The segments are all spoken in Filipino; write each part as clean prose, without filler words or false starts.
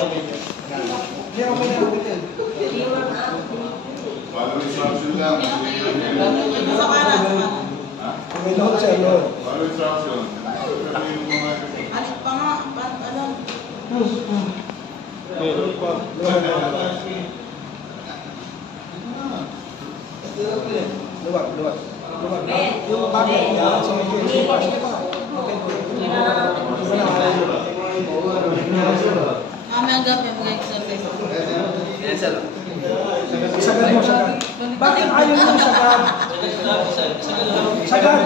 Hindi ako may nakitin. Follow instruction lang. May note siya yun. Follow instruction. Alit pa nga, alam. Luwag. Yung bagay niya, sa medyo yung siya pa. Kami ang gabi, mag-exercise. Sagad mo, sagad. Bakit ayaw mo sagad? Sagad.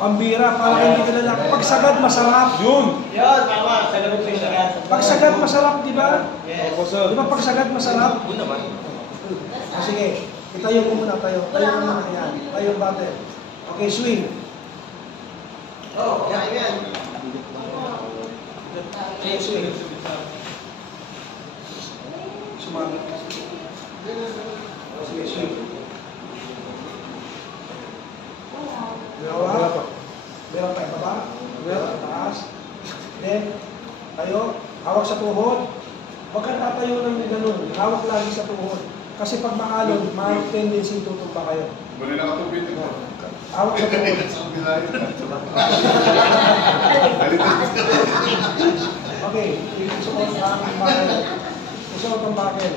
Pambira, parang hindi kilala. Pag sagad, masarap. Yun, tama. Sagad mo yung sagad. Pag sagad, masarap, di ba? Yes. Di ba pag sagad, masarap? Oo naman. Sige, itayo mo muna, tayo. Tayo mo muna, yan. Tayo yung battle. Okay, swing. Yan. Okay, swing. Sumagit. Sige, swing. Dalawa. Meron tayo baba. Meron taas. Then, tayo. Hawak sa tuhod. Huwag kang tatayo ng ganun. Hawak lagi sa tuhod. Kasi pag maalon, may tendency tutumba kayo. Muli nakatupit ito. Hawak sa tuhod. Okay, isuot ang bakil. Isuot ang bakil.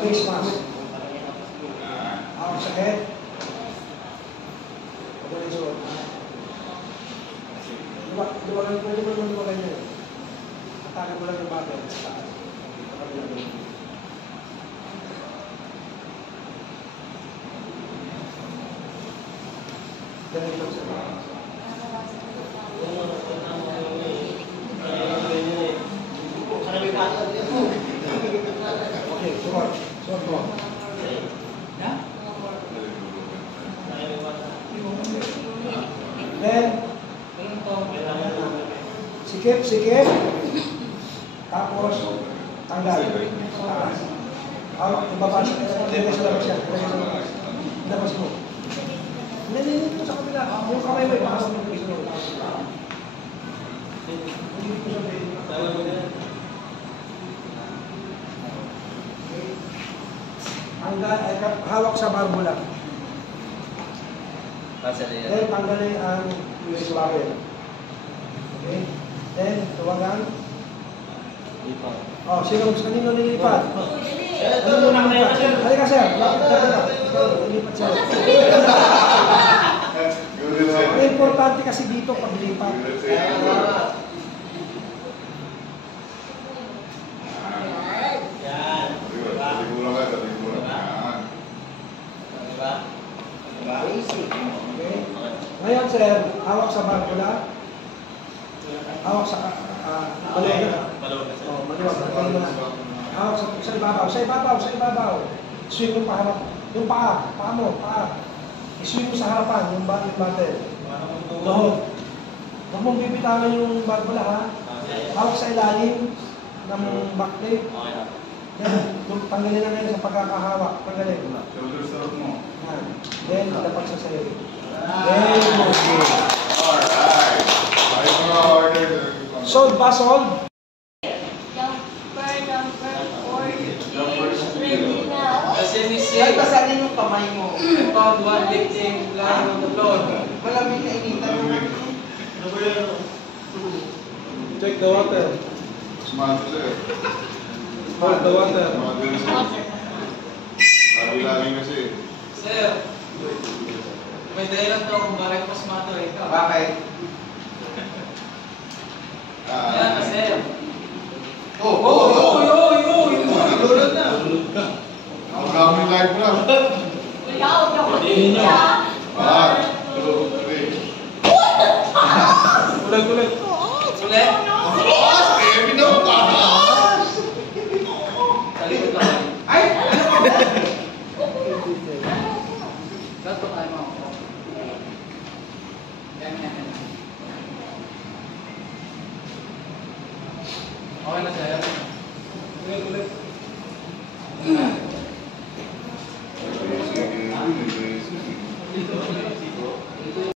Face mask. Hawak sa head. Pwede isuot. Pwede mo naman ganyan. Atake mo lang yung bakil. Ganito lang siya. Okay, suot. Suot mo. Then, sikip. Tapos, tanggal. Hawak, ibaba siya. Ilagay sa labas siya. Ilabas mo. Nalilito mo sa kabila. Yung kamay mo, ipahas mo. Hawak sa barbula. Then, tanggalin ang US barrel. Okay? Then, tuwagan. Oh, kanino nilipat? Kanino nilipat? Halika sir, lapit ka dito. Ikaw, nilipat siya. Ang importante kasi dito paglipat. Ngayon sir, hawak sa barbula. Hawak sa balon. Oh, maluwag. Hawak sa ibabaw. Swing mo pa harap. Yung paa mo. I-swing mo sa harapan, yung battle. Tuhod. Huwag mong bibitawan yung barbula ha. Hawak sa ilalim ng backplate. Tanggalin na ngayon sa pagkakahawak. Tanggalin. Shoulder start mo. Then, dapat sa sayo. Alright. Ayaw mga order. Solve ba? Solve? Kahit pasanin yung kamay mo. Found one victim lying on the floor. Malamig na initan mo. Check the water. Smart sir. Hold the water. Lagi kasi. Sir, may dahilan to kung bakit mas mato eh. Bakit? Yan na sir. Tulad na. Ang dami live na. Ulit. Ulit? Heavy na pa. Talikod lang. Ay! Gato tayo mo. Yan. Okay na sir.